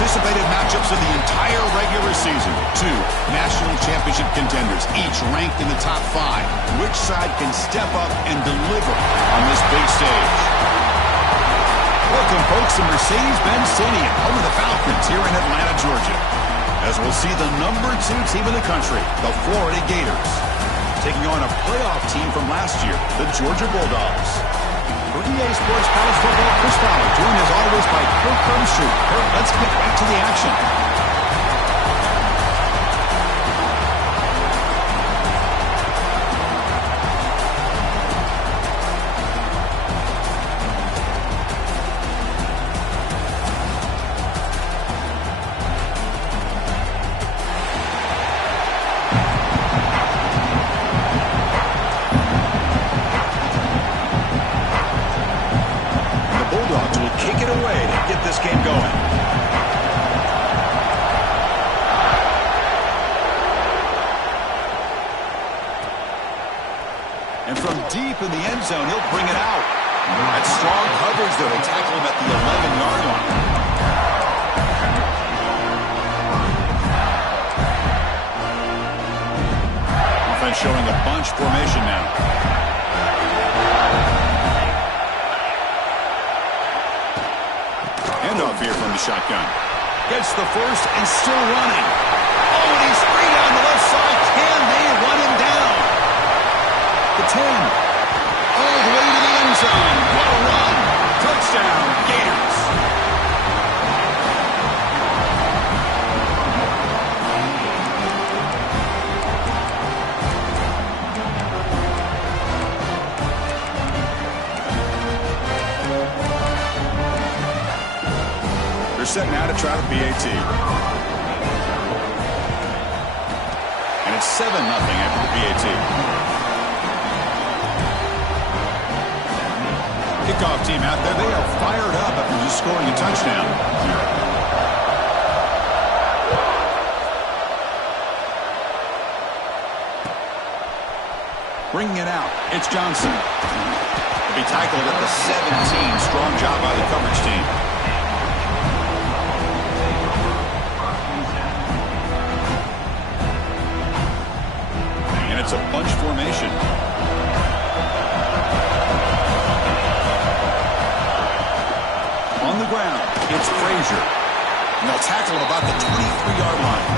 anticipated matchups of the entire regular season. Two national championship contenders, each ranked in the top 5. Which side can step up and deliver on this big stage? Welcome, folks, to Mercedes-Benz Stadium, home of the Falcons here in Atlanta, Georgia. As we'll see the number 2 team in the country, the Florida Gators, taking on a playoff team from last year, the Georgia Bulldogs. For EA Sports College Football, Chris Fowler, joined as always by Kirk Herbstreit. Kirk, let's get back to the action. And from deep in the end zone, he'll bring it out. That's strong coverage, though. They tackle him at the 11-yard line. Offense showing a bunch formation now. Handoff here from the shotgun. Gets the first and still running. Oh, and he's free down the left side. Can they run him down? The 10. All the way to the end zone. What a run. Touchdown, Gators. They're set now to try the PAT. And it's 7-0 after the PAT. Kickoff team out there. They are fired up after just scoring a touchdown. Bringing it out. It's Johnson. He'll be tackled at the 17. Strong job by the coverage team. And it's a bunch formation. On the ground, it's Frazier. And they'll tackle him about the 23-yard line.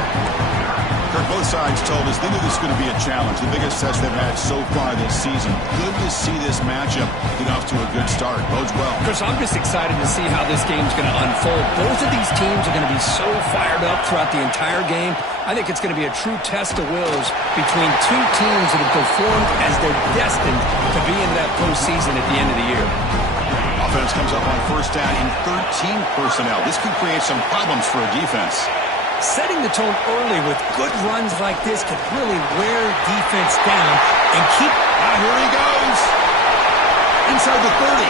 Kirk, both sides told us they knew this was going to be a challenge, the biggest test they've had so far this season. Good to see this matchup get off to a good start. Bodes well. Chris, I'm just excited to see how this game's going to unfold. Both of these teams are going to be so fired up throughout the entire game. I think it's going to be a true test of wills between two teams that have performed as they're destined to be in that postseason at the end of the year. Offense comes up on first down in 13 personnel. This could create some problems for a defense. Setting the tone early with good runs like this could really wear defense down and keep... Here he goes. Inside the 30.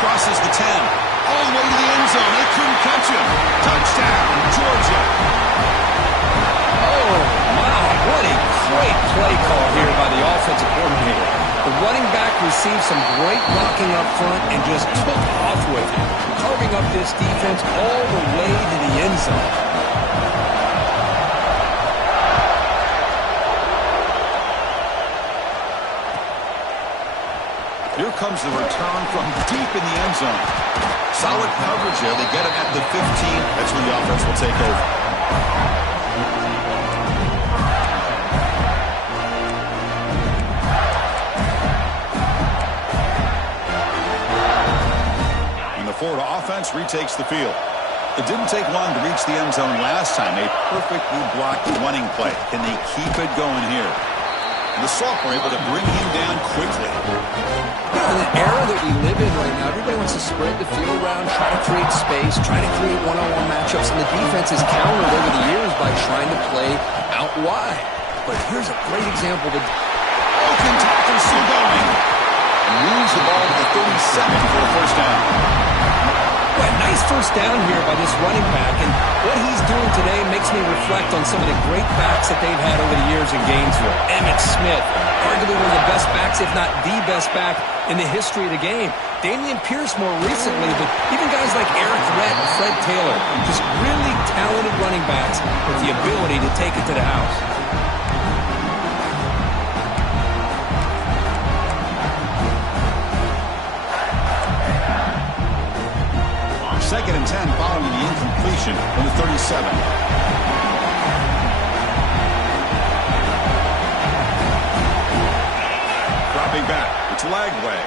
Crosses the 10. All the way to the end zone. They couldn't catch him. Touchdown, Georgia. Oh, wow. What a great play call here by the offensive coordinator. The running back received some great blocking up front and just took off with it, carving up this defense all the way to the end zone. Here comes the return from deep in the end zone. Solid coverage here. They get it at the 15. That's when the offense will take over. Florida offense retakes the field. It didn't take long to reach the end zone last time. A perfectly blocked running play. Can they keep it going here? And the sophomore able to bring him down quickly. In the era that we live in right now, everybody wants to spread the field around, try to create space, try to create one-on-one matchups, and the defense has countered over the years by trying to play out wide. But here's a great example. The broken tackle still going. Moves the ball to the 37 for a first down. Well, nice Nice first down here by this running back, and what he's doing today makes me reflect on some of the great backs that they've had over the years in Gainesville. Emmitt Smith, arguably one of the best backs, if not the best back in the history of the game. Damian Pierce more recently, but even guys like Eric Redd and Fred Taylor, just really talented running backs with the ability to take it to the house. Second and 10 following the incompletion from the 37. Dropping back. It's Lagway.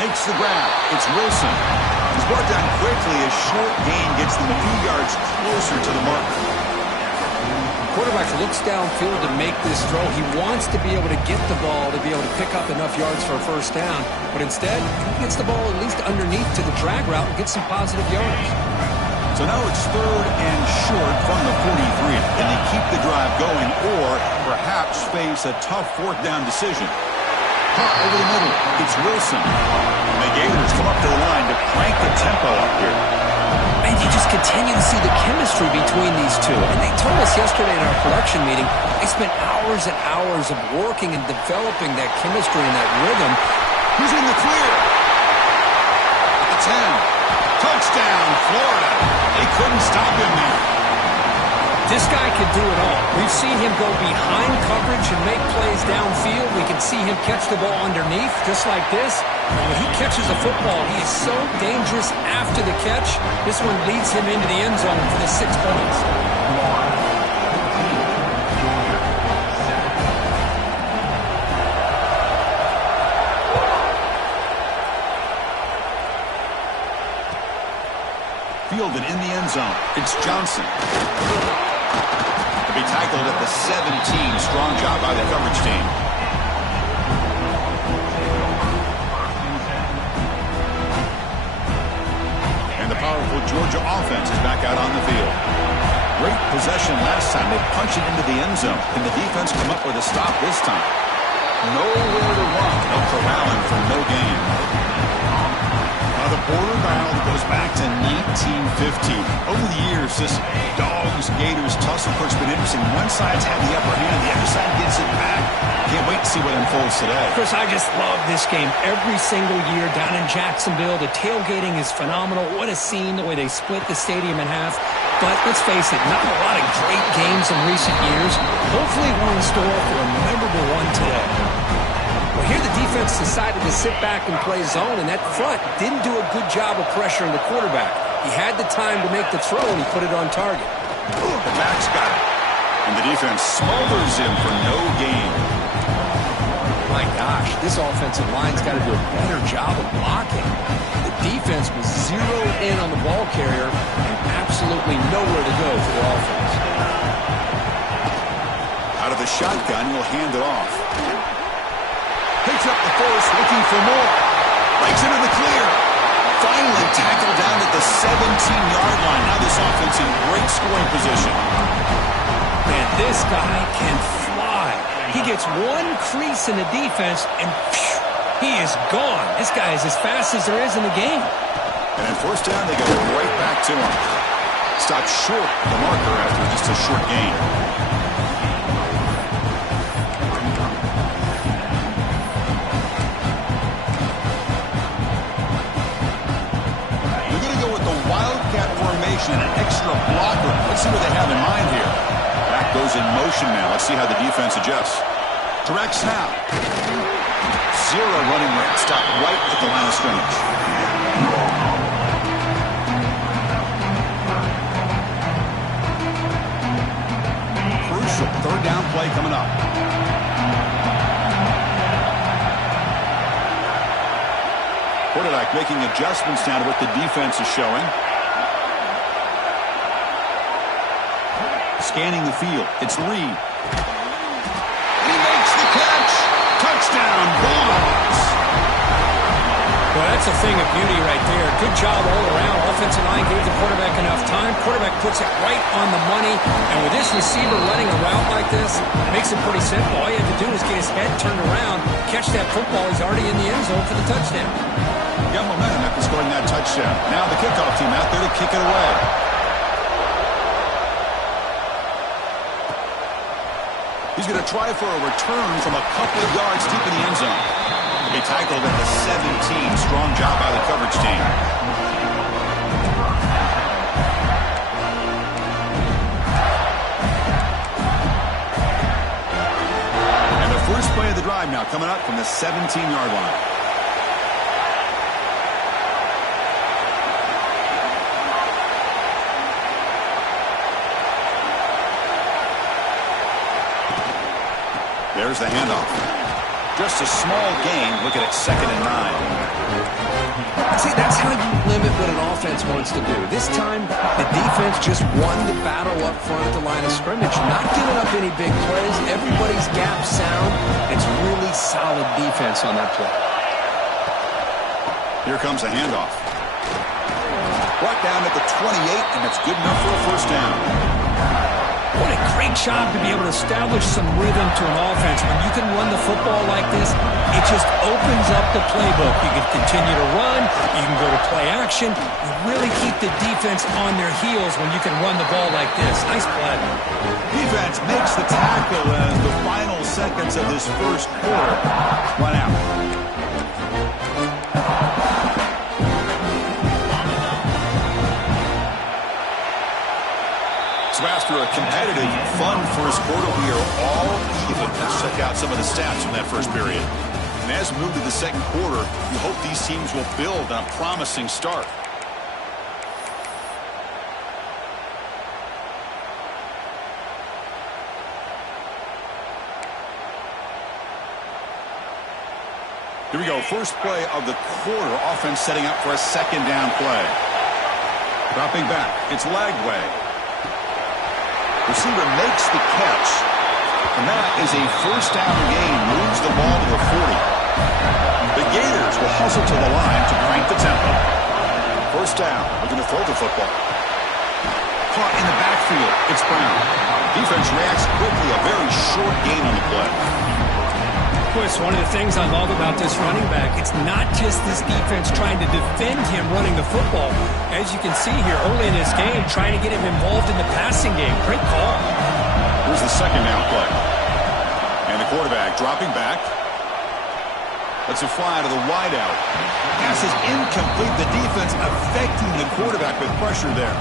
Makes the grab. It's Wilson. He's brought down quickly as short gain gets them a few yards closer to the marker. Quarterback looks downfield to make this throw. He wants to be able to get the ball to be able to pick up enough yards for a first down. But instead, he gets the ball at least underneath to the drag route and gets some positive yards. So now it's third and short from the 43. Can they keep the drive going or perhaps face a tough fourth down decision? Over the middle, it's Wilson. And the Gators come up to the line to crank the tempo up here. And you just continue to see the chemistry between these two. And they told us yesterday in our production meeting, they spent hours and hours of working and developing that chemistry and that rhythm. Who's in the clear? At the 10. Touchdown, Florida. They couldn't stop him there. This guy could do it all. We've seen him go behind coverage and make plays downfield. We can see him catch the ball underneath, just like this. And when he catches a football, he is so dangerous after the catch. This one leads him into the end zone for the 6 points. Fielded in the end zone. It's Johnson. To be tackled at the 17. Strong job by the coverage team. And the powerful Georgia offense is back out on the field. Great possession last time. They punch it into the end zone. Can the defense come up with a stop this time? Nowhere to run. No corralling for no gain. The border battle goes back to 1915. Over the years, this Dogs-Gators tussle has been interesting. One side's had the upper hand, the other side gets it back. Can't wait to see what unfolds today. Chris, I just love this game. Every single year down in Jacksonville, the tailgating is phenomenal. What a scene, the way they split the stadium in half. But let's face it, not a lot of great games in recent years. Hopefully we're in store for a memorable one today. Well, here the defense decided to sit back and play zone, and that front didn't do a good job of pressuring the quarterback. He had the time to make the throw, and he put it on target. The back's got it. And the defense smothers him for no gain. My gosh, this offensive line's got to do a better job of blocking. The defense was zeroed in on the ball carrier and absolutely nowhere to go for the offense. Out of the shotgun, we'll hand it off. Picks up the force, looking for more. Breaks into the clear. Finally tackled down at the 17-yard line. Now this offense in great scoring position. Man, this guy can fly. He gets one crease in the defense, and phew, he is gone. This guy is as fast as there is in the game. And on first down, they go right back to him. Stopped short of the marker after just a short gain. And an extra blocker. Let's see what they have in mind here. Back goes in motion now. Let's see how the defense adjusts. Direct snap. Zero running room. Stop right at the line of scrimmage. Crucial third down play coming up. Quarterback making adjustments now to what the defense is showing. Scanning the field. It's Reed. He makes the catch. Touchdown, Bulldogs. Well, that's a thing of beauty right there. Good job all around. Offensive line gave the quarterback enough time. Quarterback puts it right on the money. And with this receiver running a route like this, makes it pretty simple. All you have to do is get his head turned around, catch that football. He's already in the end zone for the touchdown. Got momentum after scoring that touchdown. Now the kickoff team out there to kick it away. He's going to try for a return from a couple of yards deep in the end zone. They tackled at the 17. Strong job by the coverage team. And the first play of the drive now coming up from the 17-yard line. There's the handoff. Just a small gain. Looking at 2nd and 9. See, that's how you limit what an offense wants to do. This time, the defense just won the battle up front at the line of scrimmage. Not giving up any big plays. Everybody's gap sound. It's really solid defense on that play. Here comes the handoff. Brought down at the 28, and it's good enough for a first down. What a great job to be able to establish some rhythm to an offense. When you can run the football like this, it just opens up the playbook. You can continue to run. You can go to play action. You really keep the defense on their heels when you can run the ball like this. Nice play. Defense makes the tackle as the final seconds of this first quarter run out. So after a competitive, fun first quarter, we are all even. Let's check out some of the stats from that first period. And as we move to the second quarter, you hope these teams will build on a promising start. Here we go. First play of the quarter. Offense setting up for a second down play. Dropping back. It's Lagway. Receiver makes the catch, and that is a first down gain. Moves the ball to the 40. The Gators will hustle to the line to crank the tempo. First down. Looking to throw the football. Caught in the backfield. It's Brown. Defense reacts quickly. A very short gain on the play. Chris, one of the things I love about this running back, it's not just this defense trying to defend him running the football. As you can see here early in this game, trying to get him involved in the passing game. Great call. Here's the second down play. And the quarterback dropping back. Lets it fly to the wideout. Pass is incomplete. The defense affecting the quarterback with pressure there.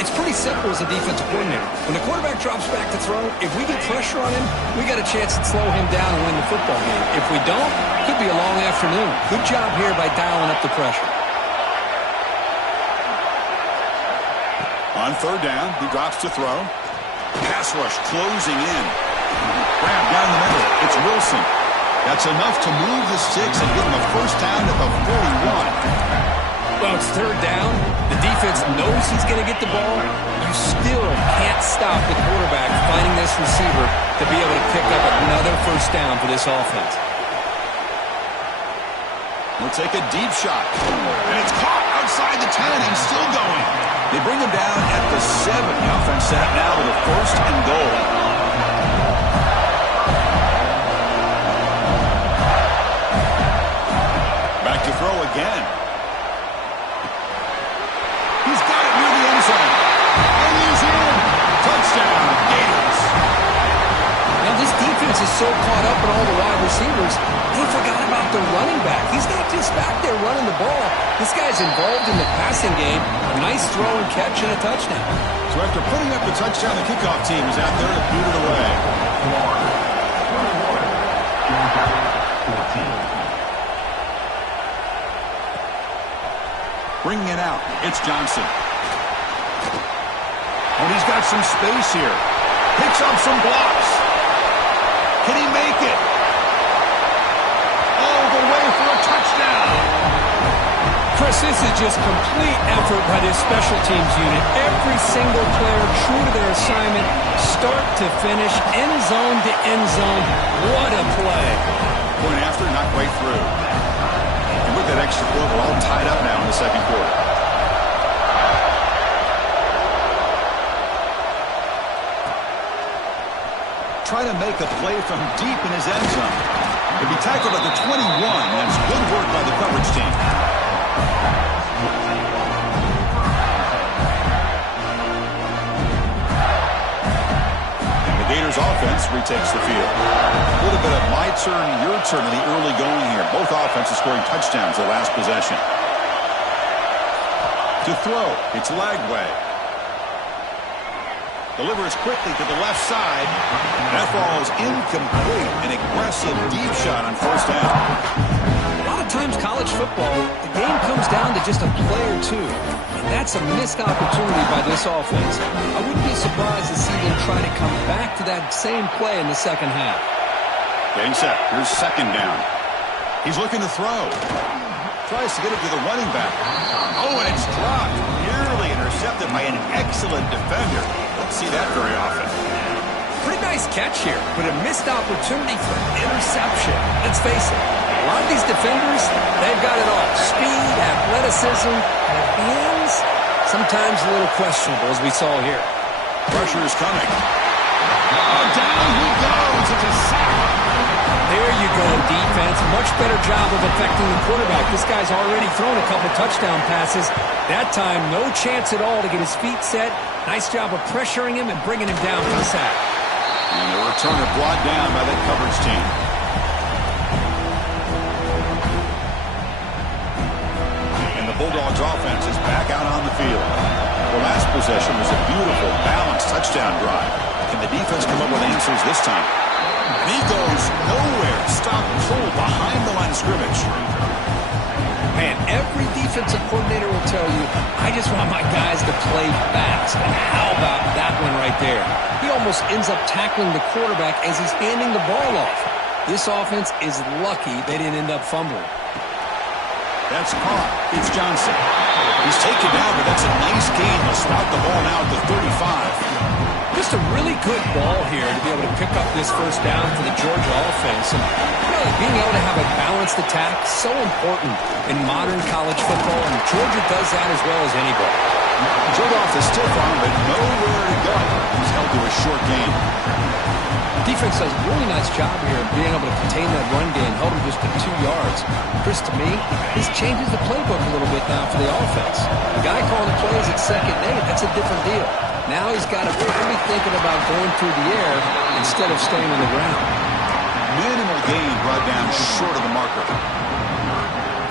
It's pretty simple as a defensive coordinator. When the quarterback drops back to throw, if we get pressure on him, we got a chance to slow him down and win the football game. If we don't, it could be a long afternoon. Good job here by dialing up the pressure. On third down, he drops to throw. Pass rush closing in. Grab down the middle. It's Wilson. That's enough to move the sticks and give him a first down at the 41. Well, it's third down. The defense knows he's going to get the ball. You still can't stop the quarterback finding this receiver to be able to pick up another first down for this offense. We'll take a deep shot. And it's caught outside the 10 and still going. They bring him down at the 7. The offense set up now with a first and goal. Back to throw again. He's got it near the end zone. And he's in. Touchdown, Gators. Now this defense is so caught up in all the wide receivers, they forgot about the running back. He's not just back there running the ball. This guy's involved in the passing game. A nice throw and catch and a touchdown. So after putting up the touchdown, the kickoff team is out there to boot it away. Bringing it out, it's Johnson. And he's got some space here. Picks up some blocks. Can he make it? All the way for a touchdown. Chris, this is just complete effort by this special teams unit. Every single player true to their assignment, start to finish, end zone to end zone. What a play. Point after, not quite through. And with that extra point. We're all tied up now in the second quarter. Trying to make a play from deep in his end zone. He'll be tackled at the 21, and it's good work by the coverage team. And the Gators offense retakes the field. A little bit of my turn, your turn in the early going here. Both offenses scoring touchdowns the last possession. To throw, it's Lagway. Delivers quickly to the left side. That falls incomplete. An aggressive deep shot on first down. A lot of times college football, the game comes down to just a play or two. And that's a missed opportunity by this offense. I wouldn't be surprised to see them try to come back to that same play in the second half. Getting set. Here's second down. He's looking to throw. Tries to get it to the running back. Oh, and it's dropped. Nearly intercepted by an excellent defender. Don't see that very often. Pretty nice catch here, but a missed opportunity for an interception. Let's face it, a lot of these defenders, they've got it all. Speed, athleticism, and hands, sometimes a little questionable, as we saw here. Pressure is coming. Oh, down he goes. It's a sack. There you go, defense. Much better job of affecting the quarterback. This guy's already thrown a couple touchdown passes. That time, no chance at all to get his feet set. Nice job of pressuring him and bringing him down for the sack. And the returner brought down by that coverage team. And the Bulldogs offense is back out on the field. The last possession was a beautiful, balanced touchdown drive. Can the defense come up with answers this time? And he goes nowhere. Stop cold behind the line of scrimmage. Man, every defensive coordinator will tell you, I just want my guys to play fast. And how about that one right there? He almost ends up tackling the quarterback as he's handing the ball off. This offense is lucky they didn't end up fumbling. That's caught. It's Johnson. He's taken down, but that's a nice gain. He'll spot the ball now at the 35. Just a really good ball here to be able to pick up this first down for the Georgia offense. And being able to have a balanced attack, so important in modern college football, and Georgia does that as well as anybody. Showed off the stiff arm, but nowhere to go. He's held to a short gain. Defense does a really nice job here of being able to contain that run game, held him just to 2 yards. Chris, to me, this changes the playbook a little bit now for the offense. The guy calling the plays at second and 8, that's a different deal. Now he's got to really thinking about going through the air instead of staying on the ground. Minimal gain brought down short of the marker.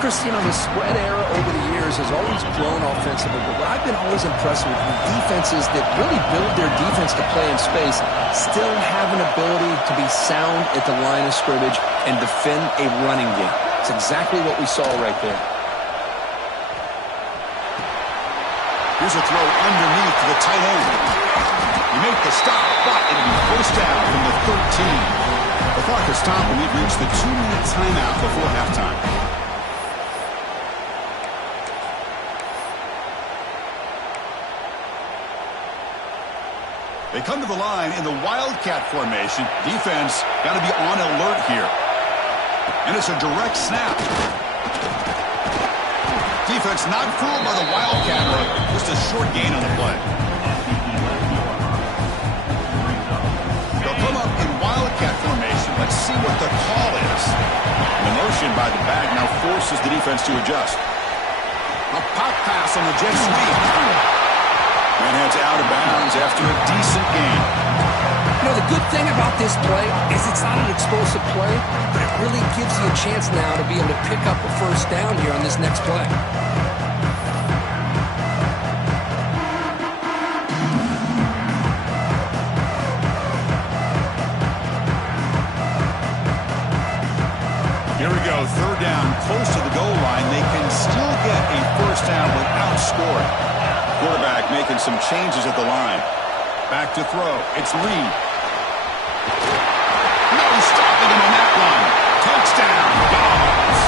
Chris, the spread era over the years has always grown offensively, but what I've been always impressed with the defenses that really build their defense to play in space still have an ability to be sound at the line of scrimmage and defend a running game. It's exactly what we saw right there. Here's a throw underneath to the tight end. You make the stop, but it'll be first down from the 13. The clock has stopped, and we've reached the 2-minute timeout before halftime. They come to the line in the Wildcat formation. Defense got to be on alert here. And it's a direct snap. Defense not fooled by the Wildcat run. Just a short gain on the play. They'll come up in Wildcat formation. Let's see what the call is. The motion by the back now forces the defense to adjust. A pop pass on the jet sweep. And heads out of bounds after a decent gain. The good thing about this play is it's not an explosive play, but it really gives you a chance now to be able to pick up a first down here on this next play. Here we go, third down, close to the goal line. They can still get a first down without scoring. Quarterback making some changes at the line. Back to throw. It's Reed. No stopping him on that one. Touchdown, Dogs.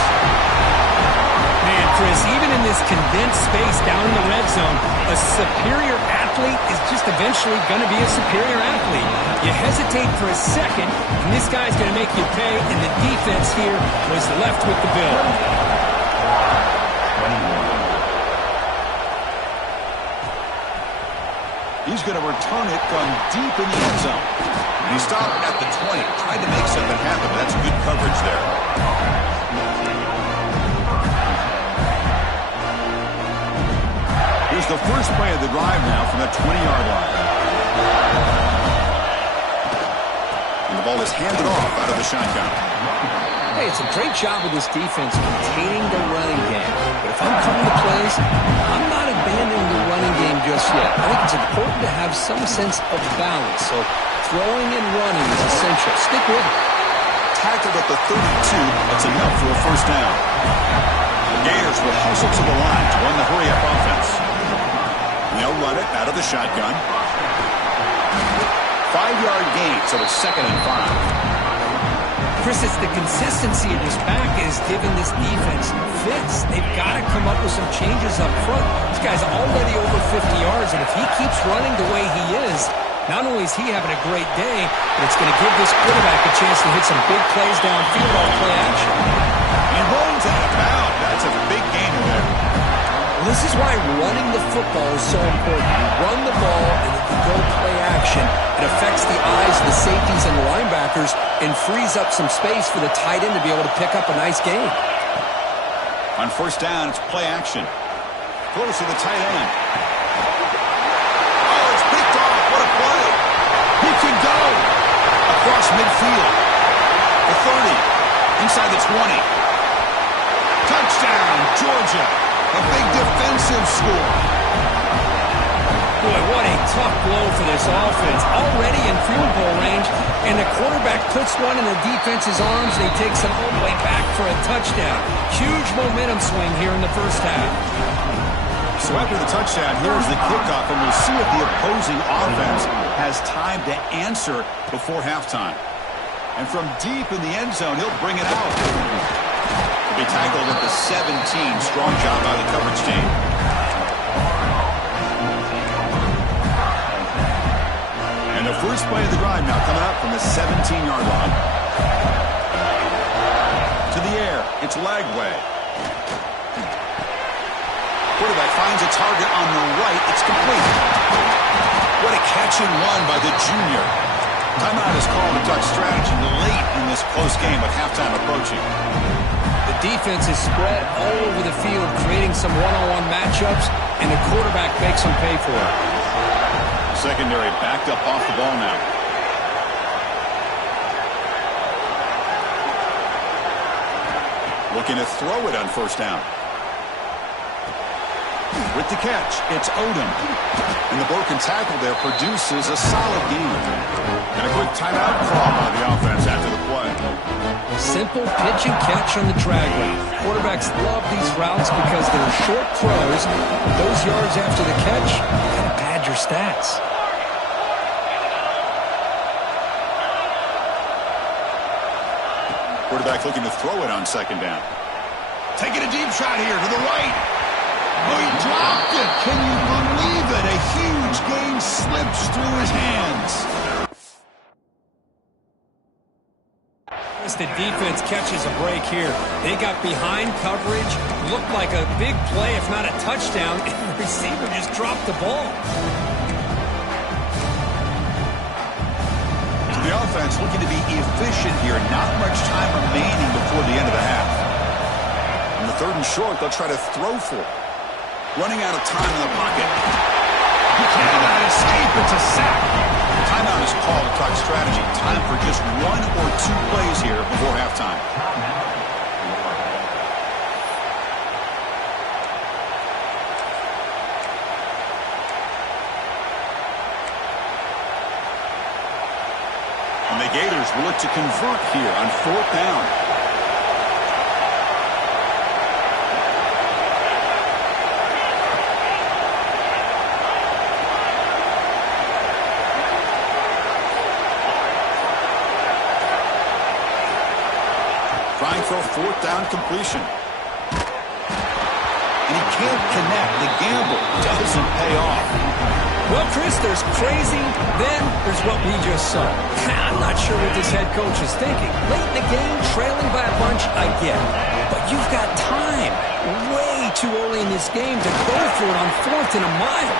Man, Chris, even in this condensed space down in the red zone, a superior athlete is just eventually going to be a superior athlete. You hesitate for a second, and this guy's going to make you pay, and the defense here was left with the bill. He's going to return it from deep in the end zone. He stopped at the 20, tried to make something happen. That's good coverage there. Here's the first play of the drive now from that 20-yard line. And the ball is handed off out of the shotgun. Hey, it's a great job of this defense containing the running game. But if I'm coming to plays, I'm not abandoning the running game just yet. I think it's important to have some sense of balance. So throwing and running is essential. Stick with it. Tackled at the 32. That's enough for a first down. The Gators will hustle to the line to run the hurry-up offense. They'll run it out of the shotgun. 5-yard gain, so it's 2nd and 5. Chris, it's the consistency of this back is giving this defense fits. They've got to come up with some changes up front. This guy's already over 50 yards, and if he keeps running the way he is, not only is he having a great day, but it's going to give this quarterback a chance to hit some big plays downfield off play action. He runs out of bounds. That's a big gain there. This is why running the football is so important. You run the ball, and if you go play action, it affects the eyes of the safeties and the linebackers and frees up some space for the tight end to be able to pick up a nice gain. On first down, it's play action. Throws to the tight end. Oh, it's picked off. What a play. He can go across midfield. The 30, inside the 20. Touchdown, Georgia. A big defensive score. Boy, what a tough blow for this offense. Already in field goal range, and the quarterback puts one in the defense's arms, and he takes it all the way back for a touchdown. Huge momentum swing here in the first half. So after the touchdown, here's the kickoff, and we'll see if the opposing offense has time to answer before halftime. And from deep in the end zone, he'll bring it out. He'll be tackled at the 17. Strong job by the coverage team. And the first play of the drive now coming up from the 17-yard line. To the air. It's Lagway. Quarterback finds a target on the right. It's complete. What a catch and run by the junior. Timeout is called to talk strategy late in this close game with halftime approaching. The defense is spread all over the field, creating some one-on-one matchups, and the quarterback makes them pay for it. Secondary backed up off the ball now. Looking to throw it on first down. With the catch, it's Odom. And the broken tackle there produces a solid gain. And a quick timeout call by the offense after the play. Simple pitch and catch on the drag route. Quarterbacks love these routes because they're short throws. Those yards after the catch kind of pad your stats. Quarterback looking to throw it on second down. Taking a deep shot here to the right. Oh, he dropped it. Can you believe it? A huge gain slips through his hands. As the defense catches a break here, they got behind coverage, looked like a big play, if not a touchdown, and the receiver just dropped the ball. So the offense looking to be efficient here. Not much time remaining before the end of the half. On the 3rd and short, they'll try to throw for it. Running out of time in the pocket. He cannot escape. It's a sack. Timeout is called to talk strategy. Time for just 1 or 2 plays here before halftime. And the Gators will look to convert here on 4th down. Trying for a 4th down completion. And he can't connect. The gamble doesn't pay off. Well, Chris, there's crazy, then there's what we just saw. I'm not sure what this head coach is thinking. Late in the game, trailing by a bunch, I get it. But you've got time, way too early in this game, to go for it on 4th and a mile.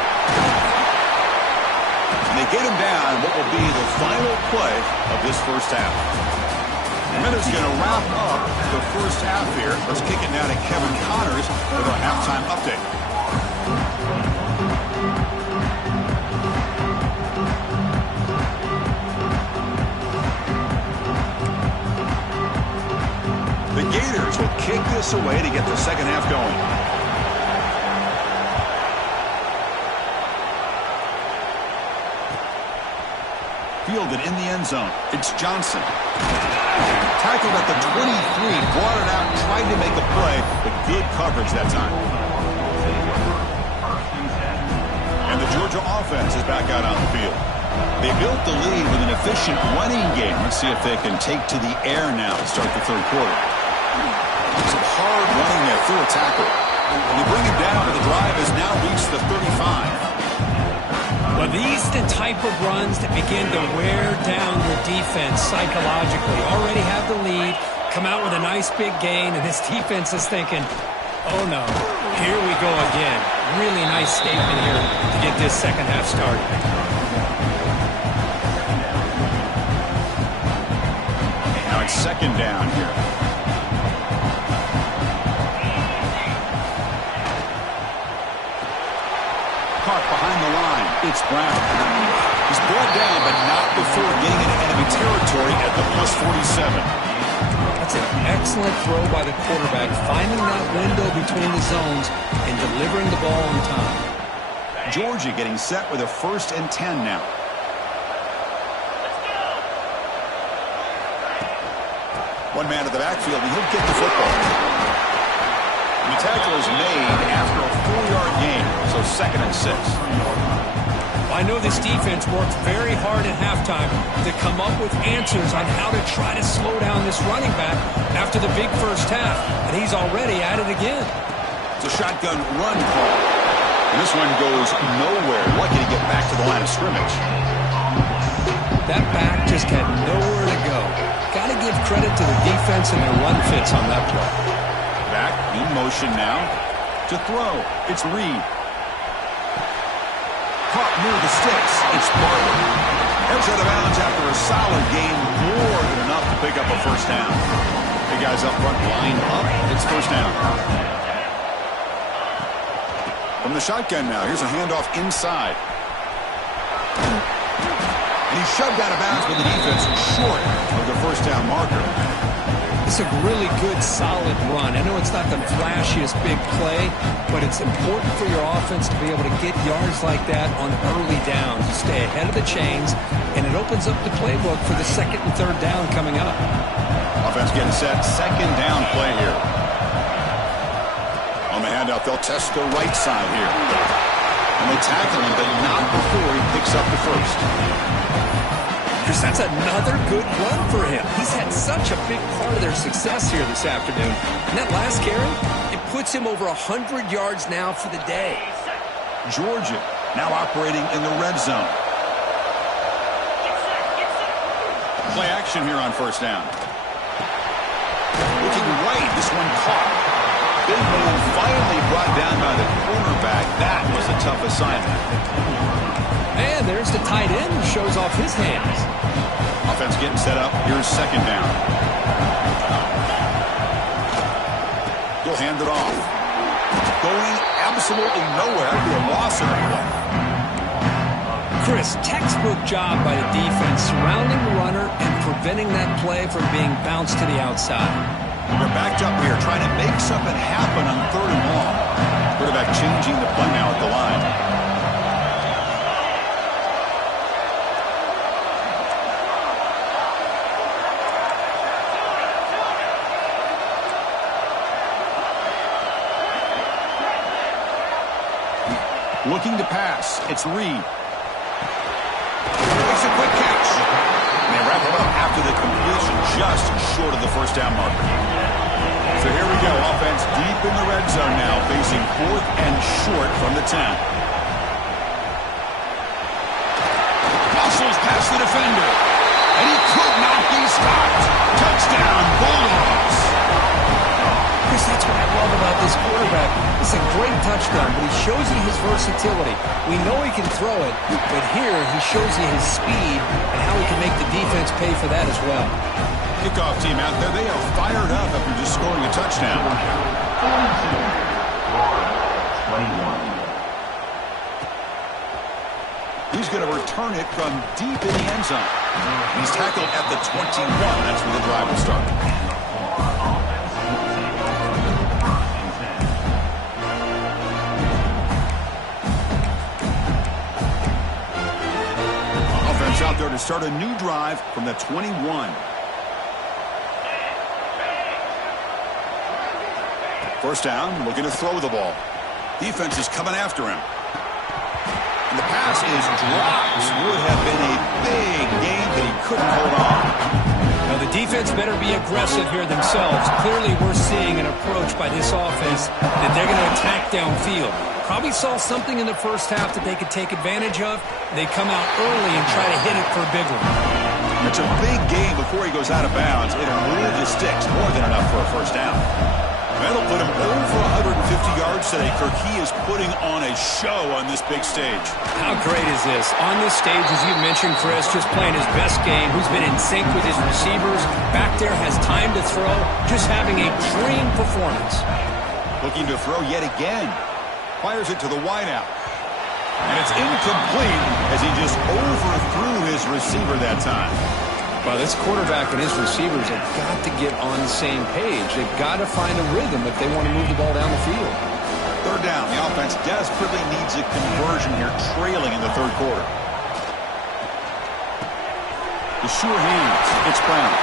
And they get him down what will be the final play of this first half. And that is going to wrap up the first half here. Let's kick it now to Kevin Connors with our halftime update. The Gators will kick this away to get the second half going. Fielded in the end zone. It's Johnson. Tackled at the 23, brought it out, tried to make a play, but good coverage that time. And the Georgia offense is back out on the field. They built the lead with an efficient running game. Let's see if they can take to the air now to start the third quarter. Some hard running there through a tackle. They bring him down, and the drive has now reached the 35. Well, these are the type of runs that begin to wear down your defense psychologically. Already have the lead, come out with a nice big gain, and this defense is thinking, oh no, here we go again. Really nice statement here to get this second half started. Now it's second down here. Caught behind the line. It's Brown. He's brought down, but not before getting into enemy territory at the +47. That's an excellent throw by the quarterback, finding that window between the zones and delivering the ball on time. Georgia getting set with a 1st and 10 now. One man at the backfield, and he'll get the football. The tackle is made after a 4-yard gain, so 2nd and 6. I know this defense worked very hard at halftime to come up with answers on how to try to slow down this running back after the big first half, and he's already at it again. It's a shotgun run call. And this one goes nowhere. Lucky to get back to the line of scrimmage. That back just had nowhere to go. Got to give credit to the defense and their run fits on that play. Back in motion now to throw. It's Reed. Caught near the sticks. It's Barber. Heads out of bounds after a solid game. More than enough to pick up a first down. The guys up front line up. It's first down. From the shotgun now. Here's a handoff inside. And he's shoved out of bounds with the defense short of the first down marker. It's a really good, solid run. I know it's not the flashiest big play, but it's important for your offense to be able to get yards like that on early downs. You stay ahead of the chains, and it opens up the playbook for the 2nd and 3rd down coming up. Offense getting set. 2nd down play here. On the handout, they'll test the right side here. And they tackle him, but not before he picks up the first. Chris, that's another good run for him. He's had such a big part of their success here this afternoon. And that last carry, it puts him over 100 yards now for the day. Georgia now operating in the red zone. Play action here on first down. Looking right, this one caught. Big move finally brought down by the cornerback. That was a tough assignment. And there's the tight end who shows off his hands. Offense getting set up. Here's 2nd down. He'll hand it off. Going absolutely nowhere. Be a loss in the play. Chris, textbook job by the defense surrounding the runner and preventing that play from being bounced to the outside. They're backed up here trying to make something happen on 3rd and long. Quarterback changing the play now at the line. Looking to pass. It's Reed. Makes a quick catch. And they wrap it up after the completion, just short of the first down marker. So here we go. Offense deep in the red zone now, facing 4th and short from the 10. Muscles past the defender. And he could not be stopped. Touchdown, Bulldogs. Chris, that's what I love about this quarterback. It's a great touchdown, but he shows you his versatility. We know he can throw it, but here he shows you his speed and how he can make the defense pay for that as well. Kickoff team out there, they are fired up after just scoring a touchdown. 21. He's going to return it from deep in the end zone. He's tackled at the 21. That's where the drive will start. Offense out there to start a new drive from the 21. First down, looking to throw the ball. Defense is coming after him. And the pass is dropped. Would have been a big gain, but he couldn't hold on. Now, the defense better be aggressive here themselves. Clearly, we're seeing an approach by this offense that they're going to attack downfield. Probably saw something in the first half that they could take advantage of. They come out early and try to hit it for a big one. It's a big gain before he goes out of bounds. It really sticks. More than enough for a first down. That'll put him over 150 yards today. Kirk, he is putting on a show on this big stage. How great is this? On this stage, as you mentioned, Chris, just playing his best game. Who's been in sync with his receivers. Back there, has time to throw. Just having a dream performance. Looking to throw yet again. Fires it to the wideout. And it's incomplete as he just overthrew his receiver that time. Well, this quarterback and his receivers have got to get on the same page. They've got to find a rhythm if they want to move the ball down the field. Third down. The offense desperately needs a conversion here, trailing in the third quarter. The sure hands. It's Brown.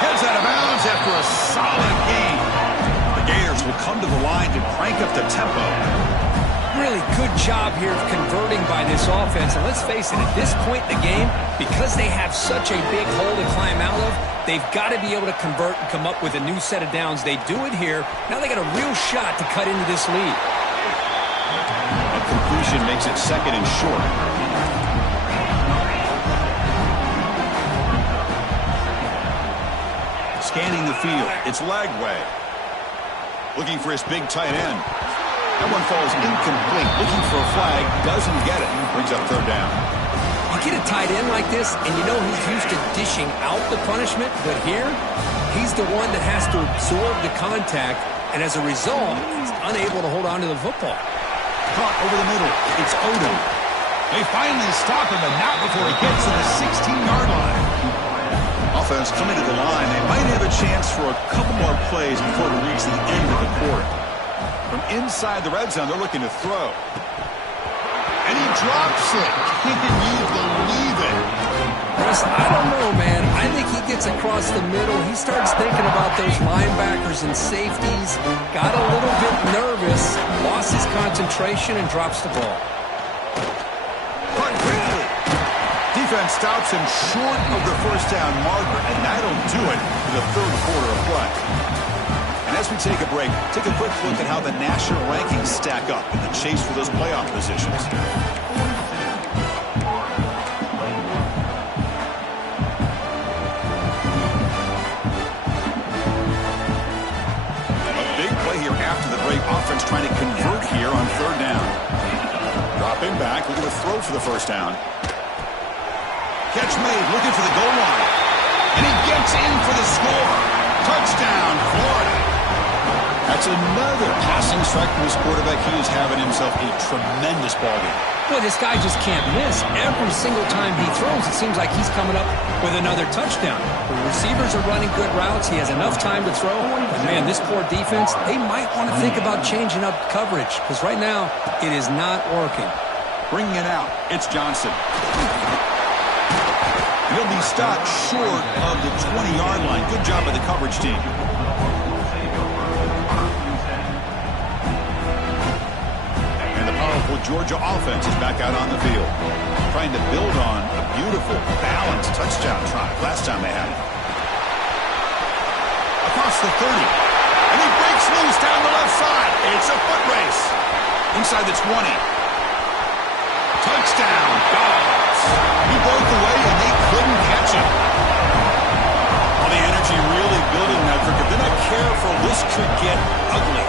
Heads out of bounds after a solid gain. The Gators will come to the line to crank up the tempo. Really good job here of converting by this offense. And let's face it, at this point in the game, because they have such a big hole to climb out of, they've got to be able to convert and come up with a new set of downs. They do it here. Now they got a real shot to cut into this lead. A completion makes it second and short. Scanning the field. It's Lagway. Looking for his big tight end. That one falls incomplete. Looking for a flag. Doesn't get it. Brings up third down. You get a tight end like this, and you know he's used to dishing out the punishment, but here, he's the one that has to absorb the contact, and as a result, he's unable to hold on to the football. Caught over the middle. It's Odom. They finally stop him, but not before he gets to the 16-yard line. Offense coming to the line. They might have a chance for a couple more plays before we reach the end of the quarter. From inside the red zone, they're looking to throw. And he drops it. Can you believe it? Chris, I don't know, man. I think he gets across the middle. He starts thinking about those linebackers and safeties. Got a little bit nervous. Lost his concentration and drops the ball. But quickly. Defense stops him short of the first down marker, and that'll do it for the third quarter of play. And as we take a break, take a quick look at how the national rankings stack up in the chase for those playoff positions. A big play here after the break. Offense trying to convert here on third down. Dropping back, looking to throw for the first down. Catch made, looking for the goal line. And he gets in for the score. Touchdown, Florida. That's another passing strike from his quarterback. He is having himself a tremendous ballgame. Boy, this guy just can't miss. Every single time he throws, it seems like he's coming up with another touchdown. The receivers are running good routes. He has enough time to throw. But, man, this poor defense, they might want to think about changing up coverage because right now it is not working. Bringing it out, it's Johnson. He'll be stopped short of the 20-yard line. Good job by the coverage team. Georgia offense is back out on the field, trying to build on a beautiful, balanced touchdown drive last time they had it. Across the 30, and he breaks loose down the left side. It's a foot race. Inside the 20. Touchdown, Dogs. He broke away, and they couldn't catch him. Well, the energy really building now, Kirk. If they're not careful, this could get ugly.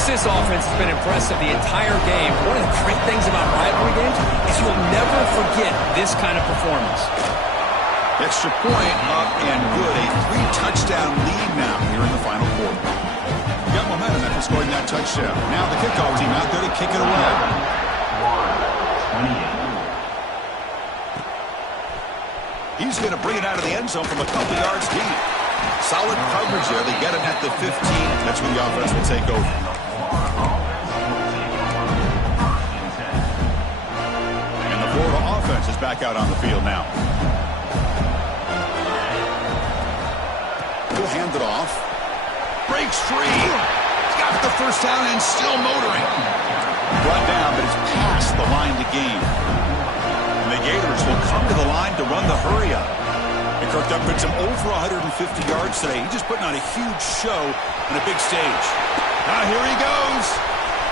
Chris, this offense has been impressive the entire game. One of the great things about rivalry games is you'll never forget this kind of performance. Extra point up and good. A 3-touchdown lead now here in the final quarter. Got momentum after scoring that touchdown. Now the kickoff team out there to kick it away. 28. He's going to bring it out of the end zone from a couple yards deep. Solid coverage there. They get him at the 15. That's when the offense will take over. And the Florida offense is back out on the field now. He'll hand it off. Breaks free. Got the first down and still motoring. Brought down, but it's past the line to gain. And the Gators will come to the line to run the hurry up. And Kirk puts him over 150 yards today. He's just putting on a huge show on a big stage. Now here he goes.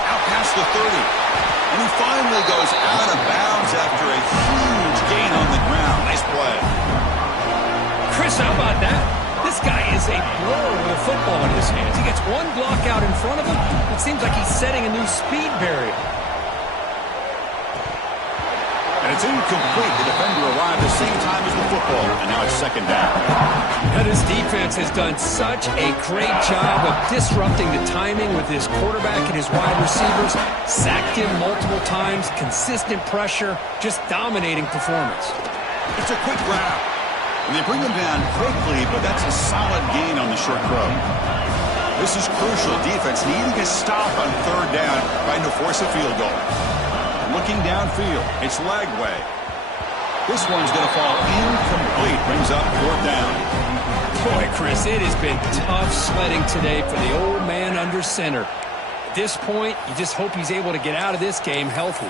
Out past the 30. And he finally goes out of bounds after a huge gain on the ground. Nice play. Chris, how about that? This guy is a blower with a football in his hands. He gets one block out in front of him. It seems like he's setting a new speed barrier. And it's incomplete. The defender arrived the same time as the football, and now it's second down. Now this defense has done such a great job of disrupting the timing with his quarterback and his wide receivers. Sacked him multiple times, consistent pressure, just dominating performance. It's a quick grab. And they bring him down quickly, but that's a solid gain on the short throw. This is crucial. Defense needing a stop on third down, trying to force a field goal. Looking downfield, it's Lagway. This one's going to fall incomplete. Brings up fourth down. Boy, Chris, it has been tough sledding today for the old man under center. At this point, you just hope he's able to get out of this game healthy.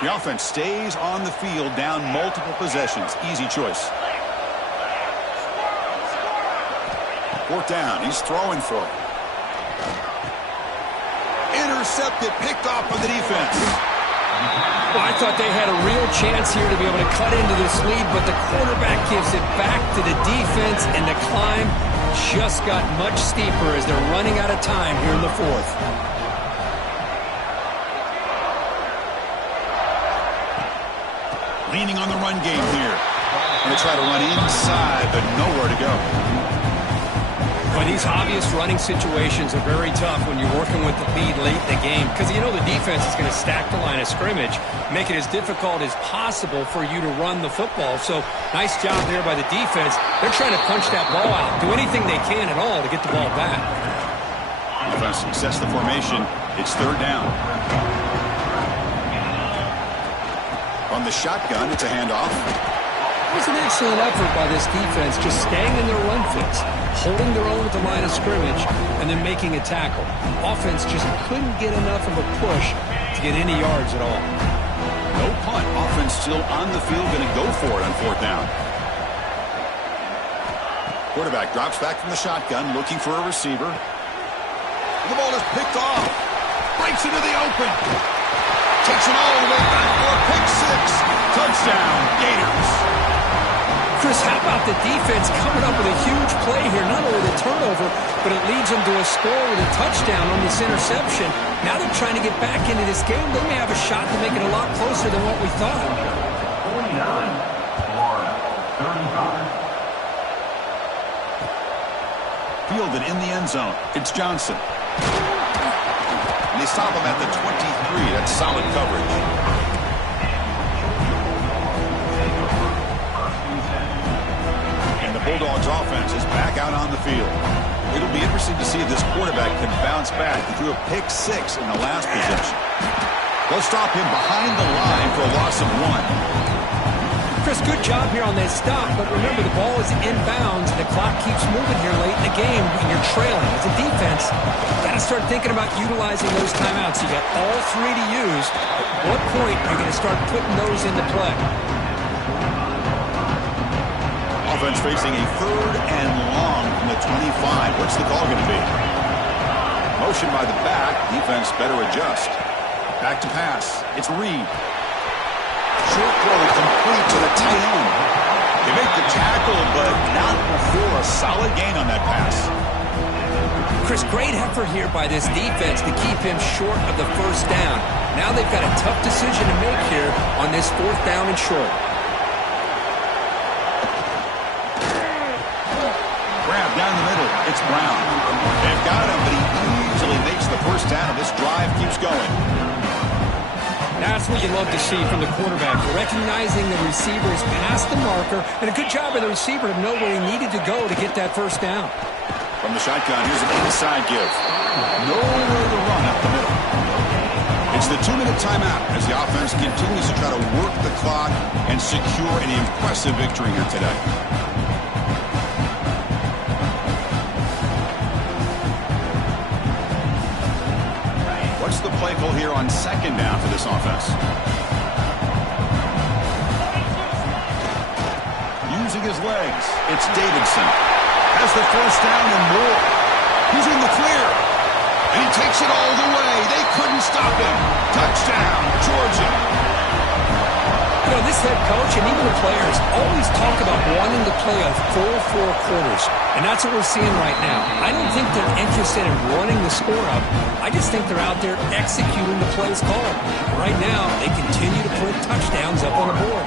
The offense stays on the field, down multiple possessions. Easy choice. Fourth down. He's throwing for it. Intercepted, picked off by the defense. Well, I thought they had a real chance here to be able to cut into this lead, but the quarterback gives it back to the defense, and the climb just got much steeper as they're running out of time here in the fourth. Leaning on the run game here. Going to try to run inside, but nowhere to go. Well, these obvious running situations are very tough when you're working with the lead late in the game because you know the defense is going to stack the line of scrimmage, make it as difficult as possible for you to run the football. So, nice job there by the defense. They're trying to punch that ball out, do anything they can at all to get the ball back. Offense success the formation. It's third down. On the shotgun, it's a handoff. It was an excellent effort by this defense, just staying in their run fits, holding their own at the line of scrimmage, and then making a tackle. Offense just couldn't get enough of a push to get any yards at all. No punt. Offense still on the field, going to go for it on fourth down. Quarterback drops back from the shotgun, looking for a receiver. The ball is picked off. Breaks into the open. Takes it all the way back for a pick six. Touchdown, Gators. Chris, how about the defense coming up with a huge play here? Not only the turnover, but it leads them to a score with a touchdown on this interception. Now they're trying to get back into this game. They may have a shot to make it a lot closer than what we thought. 49, Florida, 35. Fielded in the end zone. It's Johnson. And they stop him at the 23. That's solid coverage. Bulldogs offense is back out on the field. It'll be interesting to see if this quarterback can bounce back. He threw a pick six in the last possession. They'll stop him behind the line for a loss of one. Chris, good job here on that stop, but remember the ball is inbounds and the clock keeps moving here late in the game and you're trailing. As a defense, you've got to start thinking about utilizing those timeouts. You got all three to use. At what point are you going to start putting those into play? Offense facing a third and long from the 25. What's the call going to be? Motion by the back. Defense better adjust. Back to pass. It's Reed. Short throw complete to the tight end. They make the tackle, but not before a solid gain on that pass. Chris, great effort here by this defense to keep him short of the first down. Now they've got a tough decision to make here on this 4th down and short. Grab down the middle. It's Brown. They've got him, but he easily makes the first down, and this drive keeps going. That's what you love to see from the quarterback, recognizing the receiver is past the marker, and a good job of the receiver to know where he needed to go to get that first down. From the shotgun, here's an inside give. Nowhere to run up the middle. It's the 2-minute timeout as the offense continues to try to work the clock and secure an impressive victory here today. What's the play call here on 2nd down for this offense? Using his legs, it's Davidson. Has the first down and more. He's in the clear. And he takes it all the way. They couldn't stop him. Touchdown, Georgia. You know, this head coach and even the players always talk about wanting to play a full 4 quarters. And that's what we're seeing right now. I don't think they're interested in running the score up. I just think they're out there executing the plays called. Right now, they continue to put touchdowns up on the board.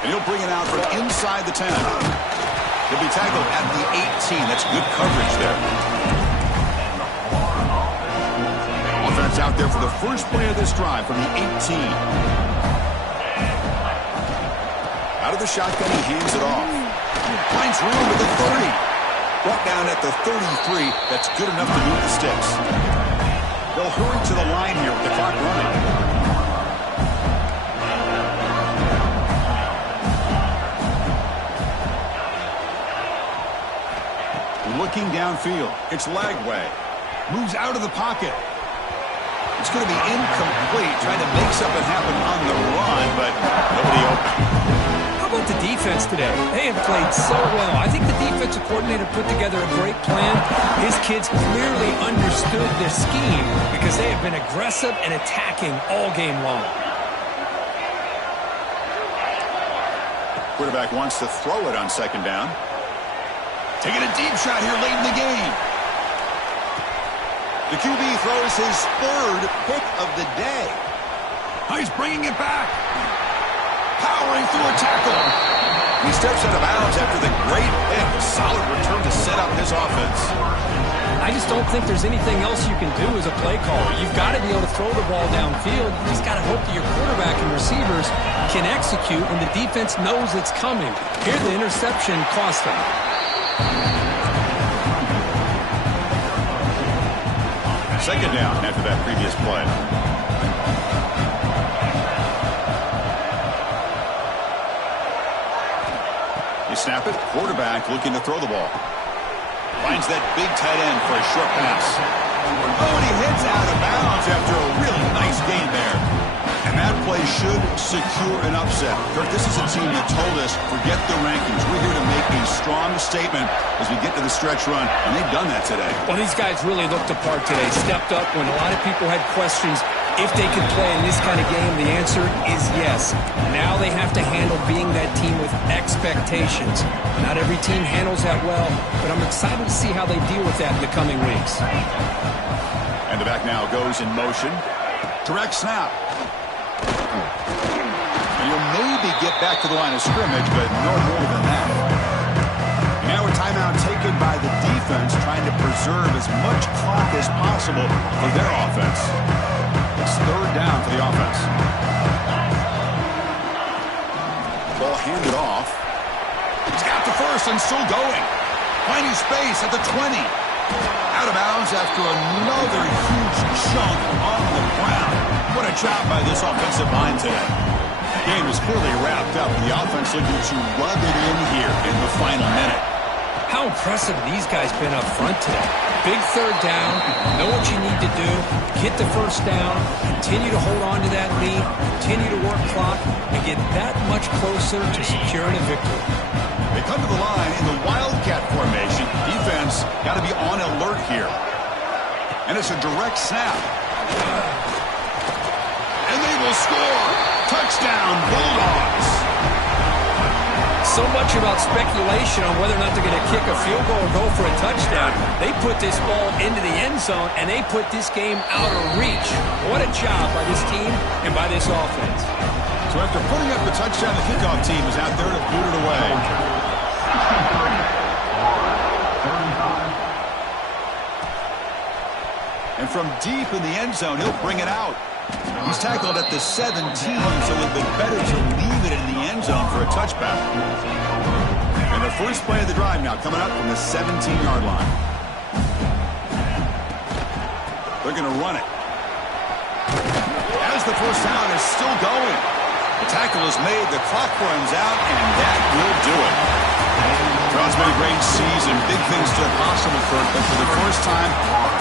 And he'll bring it out from inside the 10. He'll be tackled at the 18. That's good coverage there. Offense out there for the first play of this drive from the 18. Out of the shotgun, he hands it off. Finds room at the 30. Brought down at the 33. That's good enough to move the sticks. They'll hurry to the line here with the clock running. Looking downfield. It's Lagway. Moves out of the pocket. It's going to be incomplete, trying to make something happen on the run, but nobody open. How about the defense today? They have played so well. I think the defensive coordinator put together a great plan. His kids clearly understood the scheme because they have been aggressive and attacking all game long. Quarterback wants to throw it on 2nd down. Taking a deep shot here late in the game. The QB throws his 3rd pick of the day. He's bringing it back. Powering through a tackle. He steps out of bounds after the great pick. A solid return to set up his offense. I just don't think there's anything else you can do as a play caller. You've got to be able to throw the ball downfield. You just got to hope that your quarterback and receivers can execute and the defense knows it's coming. Here the interception cost them. 2nd down after that previous play. You snap it. Quarterback looking to throw the ball. Finds that big tight end for a short pass. Oh, and he heads out of bounds after a really nice gain there. And that play should secure an upset. Kirk, this is a team that told us, forget the rankings. We're here to make a strong statement as we get to the stretch run, and they've done that today. Well, these guys really looked the part today, stepped up when a lot of people had questions if they could play in this kind of game. The answer is yes. Now they have to handle being that team with expectations. Not every team handles that well, but I'm excited to see how they deal with that in the coming weeks. And the back now goes in motion. Direct snap. And you'll maybe get back to the line of scrimmage, but no more than that. Now a timeout taken by the defense, trying to preserve as much clock as possible for their offense. It's 3rd down for the offense. Ball handed off. It's got the first and still going. Finding space at the 20. Out of bounds after another huge chunk on the ground. What a job by this offensive line today. The game is clearly wrapped up. The offense looking to rub it in here in the final minute. How impressive these guys been up front today. Big 3rd down, know what you need to do, get the first down, continue to hold on to that lead, continue to work clock, and get that much closer to securing a victory. They come to the line in the Wildcat formation. Defense got to be on alert here. And it's a direct snap. will score. Touchdown, Bulldogs. So much about speculation on whether or not they're going to kick a field goal or go for a touchdown. They put this ball into the end zone, and they put this game out of reach. What a job by this team and by this offense. So after putting up the touchdown, the kickoff team is out there to boot it away. And from deep in the end zone, he'll bring it out. He's tackled at the 17, so it would have been better to leave it in the end zone for a touchback. And the first play of the drive now coming up from the 17-yard line. They're going to run it. As the first down is still going. The tackle is made, the clock runs out, and that will do it. Well, it's been a great season. Big things still possible for it, but for the first time,